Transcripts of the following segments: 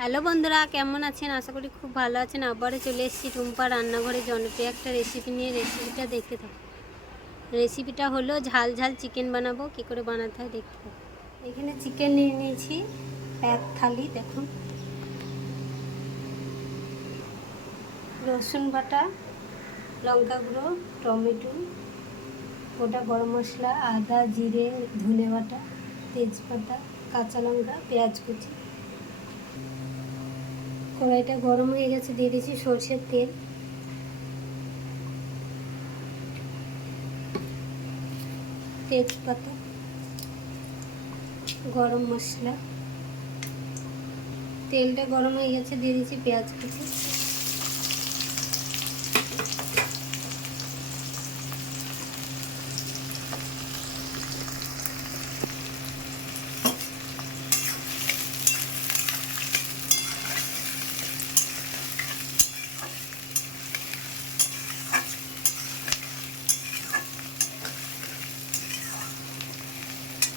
Hello বন্ধুরা, কেমন আছেন? আশা করি খুব ভালো আছেন। আবারও চলে এসেছি টুম্পা রান্নাঘরে জনপ্রিয় একটা রেসিপি নিয়ে। রেসিপিটা দেখতে থাকুন। রেসিপিটা হলো ঝাল ঝাল চিকেন বানাবো। কী করে বানাতে হয় দেখতে থাকুন। এখানে চিকেন নিয়ে নিয়েছি এক থালি। দেখুন, রসুন বাটা, লঙ্কা গুঁড়ো, টমেটো, গোটা গরম মশলা, আদা, জিরে, ধনে বাটা, তেজপাতা, কাঁচা লঙ্কা, পেঁয়াজ কুচি। কড়াইটা গরম হয়ে গেছে, দিয়ে দিয়েছি সরষের তেল, তেজপাতা, গরম মশলা। তেলটা গরম হয়ে গেছে, দিয়ে দিয়েছি পেঁয়াজ কুচি।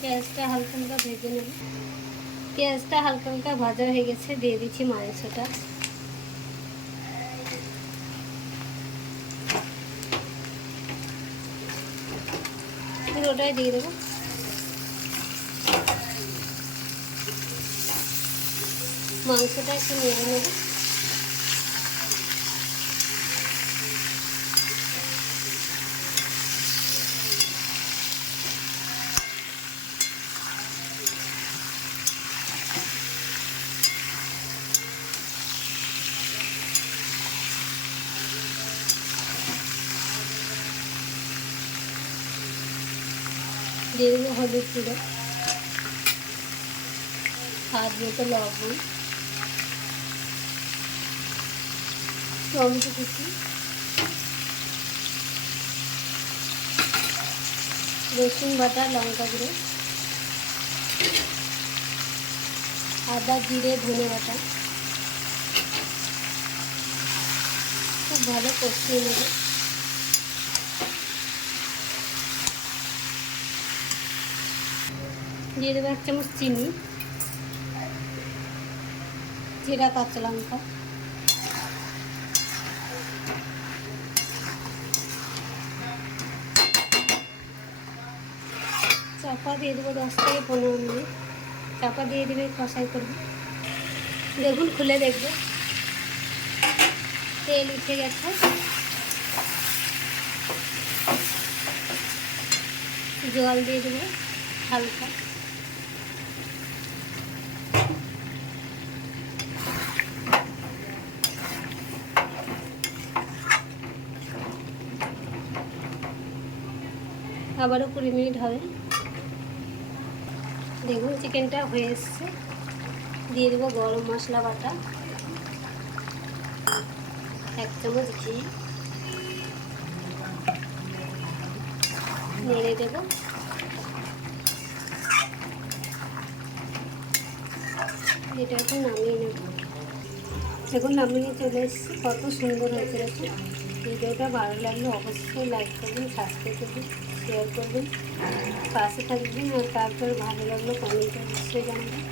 পেঁয়াজটা হালকা হালকা ভেজে নেব। পেঁয়াজটা হালকা হালকা ভাজা হয়ে গেছে, দিয়ে দিচ্ছি মাংসটা। পুরোটাই দিয়ে দেবো। মাংসটা একটু নেড়ে নেব। দিয়ে দেবো হলুদ গুঁড়ো, স্বাদ মতো লবণ, টমেটো কুচি, রসুন বাটা, লঙ্কা গুঁড়ো, আদা, জিরে, ধনে বাটা। খুব ভালো কষিয়ে নেব। দিয়ে দেবো 1 চামচ চিনি, জিরা, কাঁচা লঙ্কা, চাপা দিয়ে দেবো 10 থেকে 15 মিনিট। চাপা দিয়ে দেবে, কষাই করবে। দেখুন, খুলে দেখবে তেল উঠে গেছে। জল দিয়ে দেবো হালকা। আবারও 20 মিনিট হবে। দেখুন চিকেনটা হয়ে এসছে। দিয়ে দেবো গরম মশলা বাটা, 1 চামচ ঘি, নেড়ে দেবো। এটা এখন নামিয়ে নেব। দেখুন নামিয়ে চলে এসেছি। কত সুন্দর হয়েছে দেখুন। ভিডিওটা ভালো লাগলে অবশ্যই লাইক করবেন, সাবস্ক্রাইব করবেন, শেয়ার করবেন, পাশে থাকবেন। আর তারপর ভালো লাগলো কমেন্টে অবশ্যই জানাবেন।